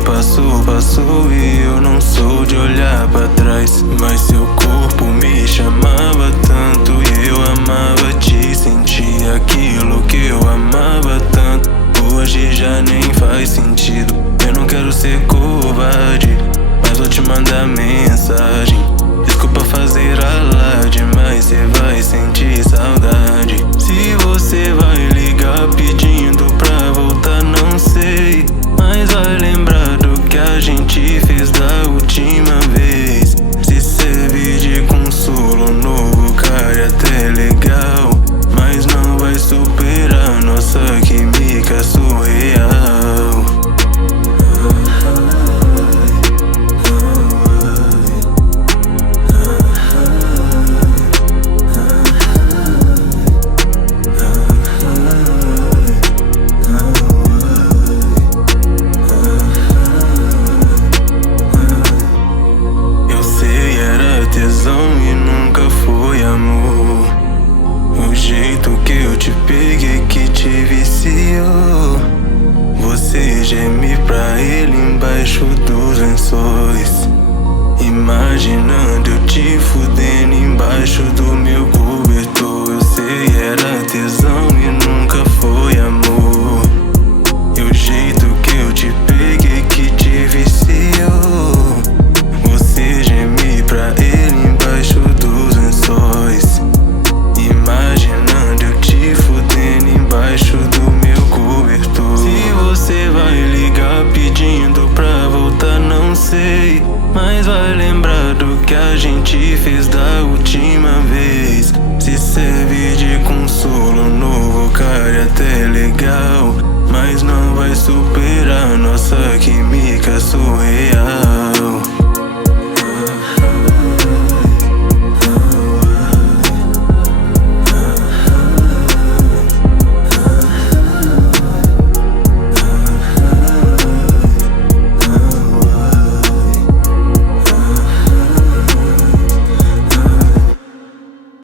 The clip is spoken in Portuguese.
passou e eu não sou de olhar pra trás. Mas seu corpo me chamava tanto e eu amava te sentir. Aquilo que eu amava tanto hoje já nem faz sentido. Eu não quero ser covarde, mas vou te mandar mensagem. Desculpa fazer alarde, mas cê vai sentir saudade. Se você vai ligar pedindo pra voltar, não sei, mas vai lembrar do que a gente fez da última vez. Se servir de consolo, novo cara é até legal, mas não vai superar nossa química surreal. E nunca foi amor. O jeito que eu te peguei que te viciou. Você geme pra ele embaixo dos lençóis, imaginando eu te fudendo embaixo do meu cobertor. Eu sei, era tesão e nunca foi amor. E o jeito que eu te peguei que te viciou. Você geme pra ele embaixo dos lençóis, imaginando eu te fudendo embaixo do meu cobertor. Se você vai ligar pedindo pra voltar, não sei, mas vai lembrar do que a gente fez da última vez. Se serve de consolo, novo cara é até legal, mas não vai superar nossa química surreal.